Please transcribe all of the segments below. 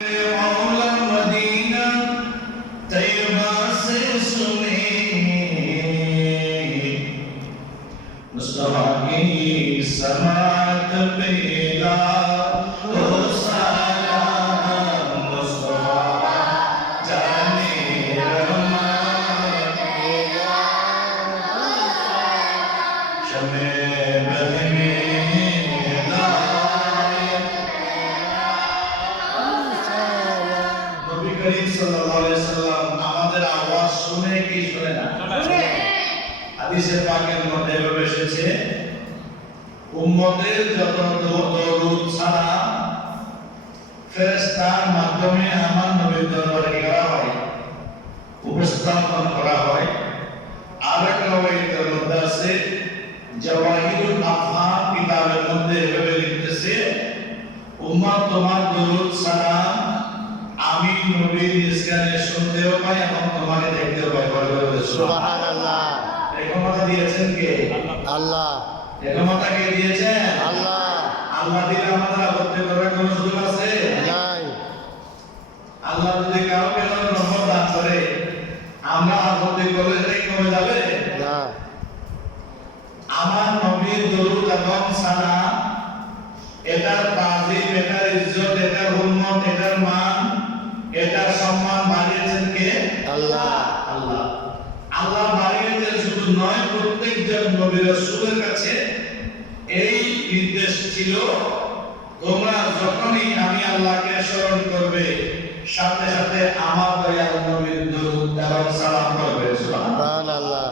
मौला मदीना तैयबा से सुने मुस्तफा की समात पे लाखों सलाम मुस्तफा जाने रहमत शमे बदने আমাদের আওয়াজ শুনে কি শুনে না হাদিসে পাকের মধ্যে এসেছে উম্মতের যত দরুদ সালাম ফেরেশতার মাধ্যমে আমার নবীর দরবারে করা হয় উপস্থাপন করা হয়। আরেক রওয়ায়াতের মধ্যে আছে জাওয়াহিরুল আফহাম কিতাবের মধ্যে এভাবে লিখতেছে উম্মত তোমার দরুদ সালাম আমি নবীর ইসকানে শুনতেও পাই এবং তোমাকে দেখতেও পাই। সুবহানাল্লাহ। এই ক্ষমতা দিয়েছেন কে? আল্লাহ। এই ক্ষমতা কে দিয়েছেন? আল্লাহ। আল্লাহ দিলে আমাদের আপত্তি করার কোনো সুযোগ আছে? নাই। আল্লাহ যদি কাউকে রহমত দান করে আমরা আপত্তি করলে সেটা কমে যাবে না। আমার নবীর দরুদ এবং সালাম এটার তাজিম, এটার ইজ্জত, এটার হুরমত, এটার মান, এটার সম্মান বাড়িয়েছেন কে? আল্লাহ। আল্লাহ আল্লাহ বাড়িয়েছেন শুধু নয়, প্রত্যেকজন নবী রাসূলের কাছে এই নির্দেশ ছিল তোমরা যখনই আমি আল্লাহকে স্মরণ করবে সাথে সাথে আমার দয়াল নবীর দরুদ এবং সালাম করবে। সুবহানাল্লাহ।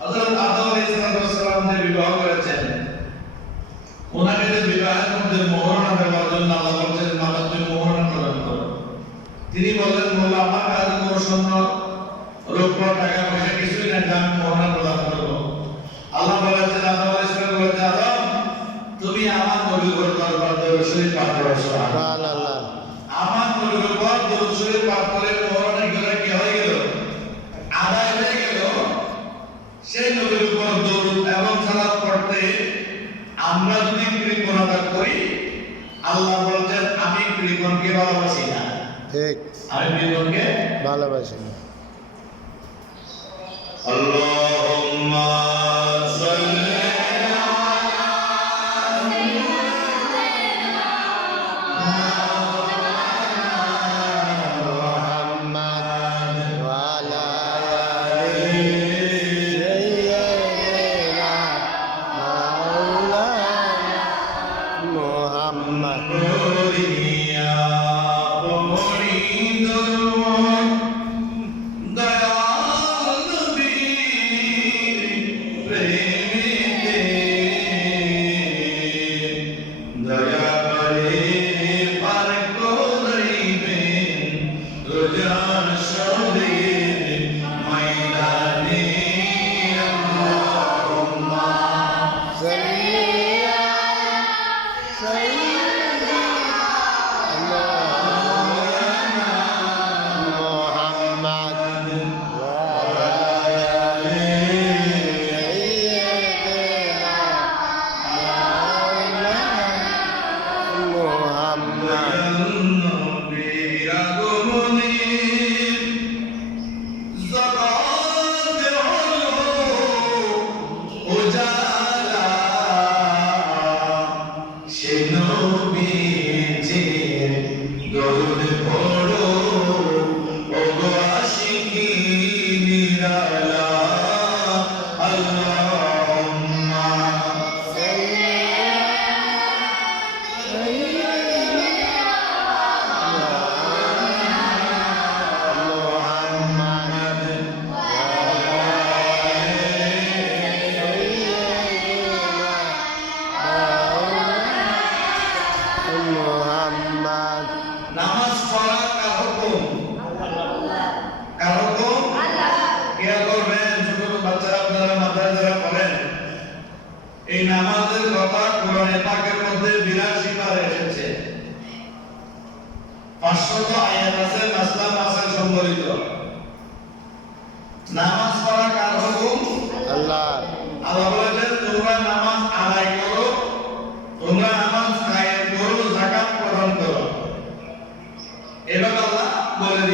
হযরত আদম আলাইহিস সালাম যে বিবাহ করেছেন ওনাকে যে বিবাহের মধ্যে মোহরানা দেওয়ার জন্য আল্লাহ বলেছেন মাতা তুমি মোহরানা প্রদান করো। তিনি বললেন মোলা আমার কাছে কোনো স্বর্ণ রৌপ্য টাকা পয়সা কিছুই নাই, আমি মোহরানা প্রদান করবো। আল্লাহ বলেছেন আদম আলাইহিস সালাম বলেছেন আদম তুমি আমার নবীর উপর দরবার দরুদ শরীফ পাঠ করো। সুবহানাল্লাহ। আমার নবীর উপর দরুদ শরীফ পাঠ করে মোহরানা করে কি হয়ে গেল? আদায় হয়ে গেল। সেই নবীর উপর দরুদ এবং সালাত পড়তে আমরা যদি কৃপণতা করি আল্লাহ বলছেন আমি কৃপণকে ভালোবাসি না। ঠিক, আমি কৃপণকে ভালোবাসি না। আল্লাহুম্মা সাল্লি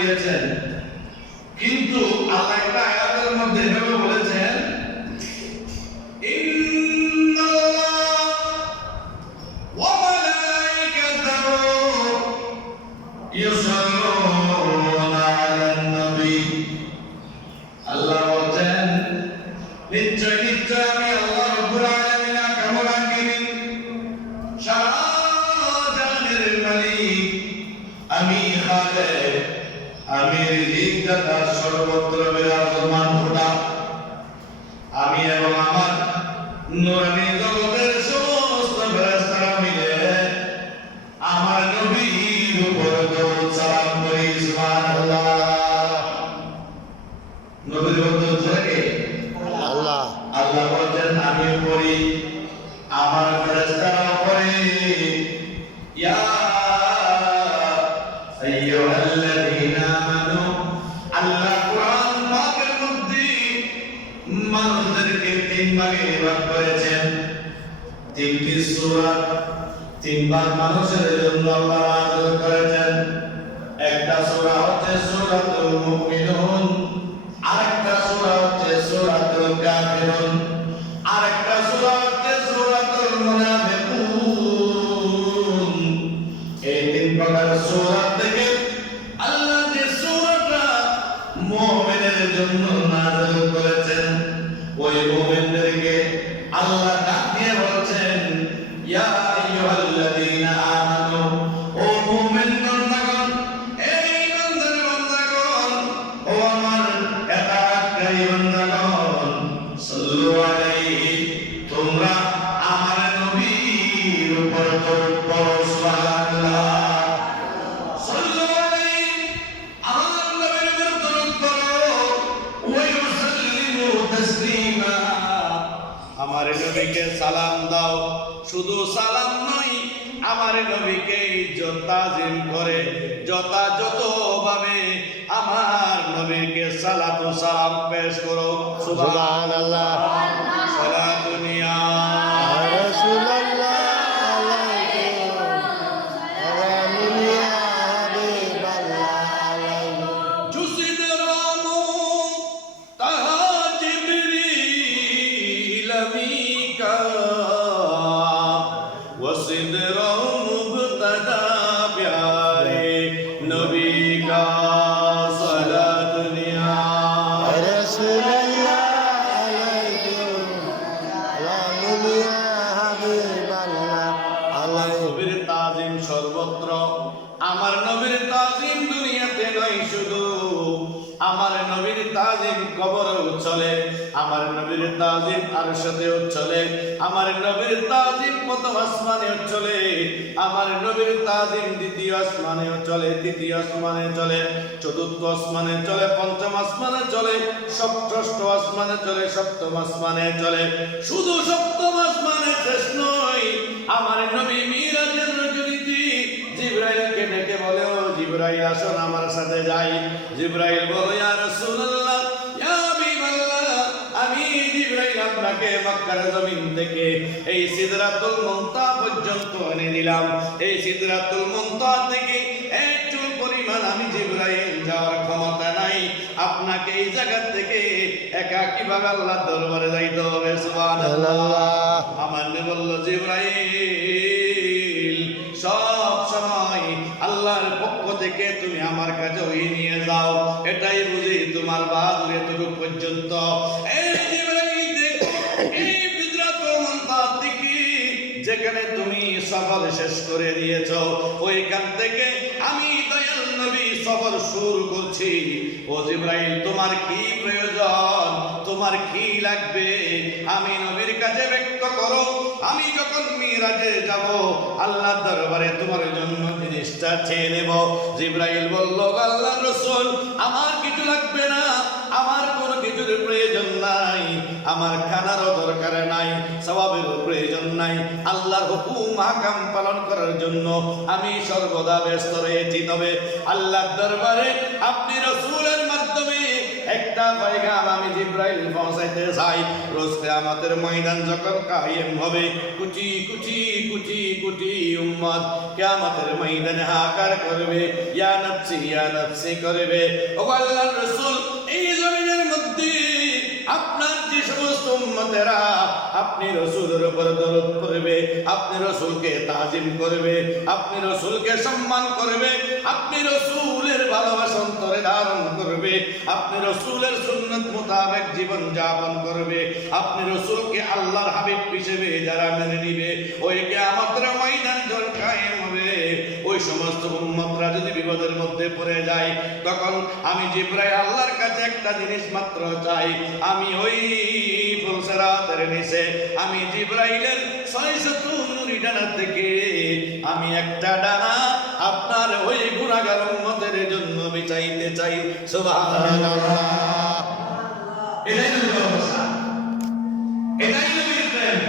দিয়েছেন, কিন্তু আল্লাহ একটা আয়াতের মধ্যে এভাবে বলেছেন, ইন্নাল্লাহ ওয়া মালাইকাতাহু ইউসাল্লুনা আলান নবী। আল্লাহ বলেন, নিশ্চয় নিশ্চয় আমি আল্লাহ রাব্বুল আলামিন কামল হাকিম শাহজাহানের মালিক, আমি খালেক, আমি রিজিকদাতা, সর্বত্র বিরাজমান খোদা, আমি এবং আমার নূরানী জগতের সমস্ত ফেরেশতারা মিলে আমার নবীর উপর দরুদ সালাম করি। সুবহানাল্লাহ। নবীর উপর দরুদ থাকে আল্লাহ। আল্লাহ বলেন আমিও পড়ি, আমার ফেরেশতারাও পড়ে। ইয়া আইয়ুহাল্লাযীনা আমানু, আল্লাহ কোরআন পাকের মধ্যে মানুষদেরকে তিন ভাগে ভাগ করেছেন। তিনটি সূরা তিনবার মানুষের জন্য আল্লাহ নাযিল করেছেন। একটা সূরা হচ্ছে সূরাতুল মুমিনুন, আরেকটা সূরা হচ্ছে সূরাতুল কাফিরুন, আরেকটা সূরা হচ্ছে সূরাতুল মুনাফিকুন। এই তিন প্রকার সূরা থেকে আল্লাহ যে সূরাটা মুমিনের জন্য নাযিল করেছেন, ওই মুমিনদেরকে আল্লাহ ডাক দিয়ে বলছেন, ইয়া আইয়ুহাল্লাযীনা আমানু, ও মুমিন বান্দাগণ, এই ইমানদার বান্দাগণ, ও আমার ইতাআতকারী বান্দাগণ, সাল্লু আলাইহি, তোমরা আমার নবীর উপর দরুদ পড়ো। সুবহানাল্লাহ। সাল্লু আলাইহি, আমার নবীর উপর দরুদ পড়ো। ওয়া ইউসাল্লিমু তাসলিমা, আমার নবীকে সালাম দাও। শুধু সালাম নয়, আমার নবীকে ইজ্জত তাজিম করে যথাযথভাবে আমার নবীকে সালাতু সালাম পেশ করো। সুবহানাল্লাহ। সালাতু নিয়া রাসূলুল্লাহ আলাইহি ওয়া হাবিবাল্লাহ আলাইহি জুসিদরামু তাহা জিবরিল মিকা ওয়াসিদরা মুবতাদা প্যারে নবী কা সালাত নিয়া রাসূলুল্লাহ আলাইহি ওয়া হাবিবাল্লাহ আলাইহি। নবীর তাজিম সর্বত্র, আমার নবীর তাজিম দুনিয়াতে নয় শুধু, আমার নবীর তাজিম কবরেও চলে, আমার নবীর তাজিম আরশেতেও চলে, আমার নবীর তাজিম প্রথম আসমানেও চলে, আমার নবীর তাজিম দ্বিতীয় আসমানেও চলে, তৃতীয় আসমানে চলে, চতুর্থ আসমানে চলে, পঞ্চম আসমানে চলে, ষষ্ঠ আসমানে চলে, সপ্তম আসমানে চলে। শুধু সপ্তম আসমানে শেষ নয়, আমার নবী মিরাজের রজনীতে জিবরাইলকে ডেকে বলে, ও জিবরাইল আসুন আমার সাথে যাই। জিবরাইল বলে, ইয়া রাসূলুল্লাহ, ইয়া হাবিবাল্লাহ, আমি জিবরাইল আপনাকে মক্কার জমিন থেকে এই সিদরাতুল মুনতাহা পর্যন্ত এনে দিলাম। এই সিদরাতুল মুনতাহা থেকে এক চুল পরিমাণ আমি জিবরাইল যাওয়ার ক্ষমতা নাই। আপনাকে এই জায়গা থেকে একা কিভাবে আল্লাহর দরবারে যাইতে হবে। সুবহানাল্লাহ। আমার নবী বলল, জিবরাইল সব সময় আল্লাহর পক্ষ থেকে তুমি আমার কাছে ওই নিয়ে যাও, এটাই বুঝি তোমার বাহাদুর এতটুকু পর্যন্ত। এই জিবরাইল দেখো, এই সিদরাতুল মুনতাহা থেকে যেখানে তুমি সফর শেষ করে দিয়েছো, ওইখান থেকে আমি দয়াল নবী সফর শুরু করছি। ও জিবরাইল, তোমার কি প্রয়োজন, তোমার কি লাগবে, আমি নবীর কাছে ব্যক্ত করো। আমি যখন মিরাজে যাব, আল্লাহর দরবারে তোমার জন্য জিনিসটা চেয়ে নেব। জিবরাইল বলল, আল্লাহর রাসূল, আমার কিছু লাগবে না, আমার কোনো কিছুর প্রয়োজন নাই, আমার খানারও দরকার নাই, সওয়াবেরও প্রয়োজন নাই। আল্লাহর হুকুম আহকাম পালন করার জন্য আমি সর্বদা ব্যস্ত রয়েছি। তবে আল্লাহর দরবারে আপনি রাসূলের মাধ্যমে একটা পয়গাম আমি জিব্রাইল পৌঁছাইতে চাই। রোজ কিয়ামতের ময়দান যখন কায়েম হবে, কুচি কুচি কুচি কুচি উম্মত কিয়ামতের ময়দানে হাহাকার করবে, ইয়া নফসি করবে। ও আল্লাহর রাসূল, এই জমিনের মধ্যে আপনার যে সমস্ত উম্মতেরা আপনি রাসূলের উপর দরুদ পড়বে, আপনি রাসূলকে তাজিম করবে, আপনি রাসূলকে সম্মান করবে, আপনি রাসূলের ভালোবাসা অন্তরে ধারণ করবে, আপনি রাসূলের সুন্নাত মোতাবেক জীবন যাপন করবে, আপনি রাসূলকে আল্লাহর হাবিব হিসেবে যারা মেনে নিবে, ওই কিয়ামতের ময়দান যখন কায়েম হবে, ওই সমস্ত উম্মতরা যদি বিপদের মধ্যে পড়ে যায়, তখন আমি জিব্রাইল আল্লাহর কাছে একটা জিনিস মাত্র চাই। আমি ওই ফুলসিরাতের নিচে আমি জিব্রাইলের 600 নুরি ডানা থেকে আমি একটা ডানা আপনার ওই গুনাহগার উম্মতের জন্য বিছাইতে চাই। সুবহানাল্লাহ। এটাই নবীর অবস্থা, এটাই নবীর প্রেম।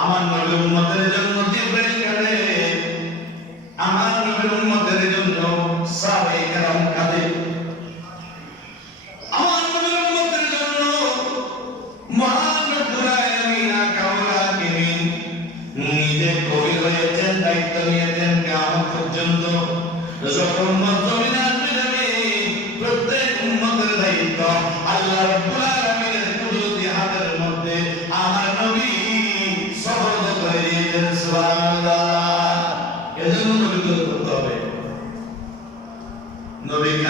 আমার নবীর উম্মতের জন্য জিব্রাইল কাঁদে, আমার নবীর উম্মতের জন্য সাহাবায়ে কেরাম কাঁদে, আমার নবীর উম্মতের জন্য মহান রব্বুল আলামিন কাওয়াকিবিন নিজে কবি হয়েছেন, দায়িত্ব নিয়েছেন কিয়ামত পর্যন্ত যখন উম্মত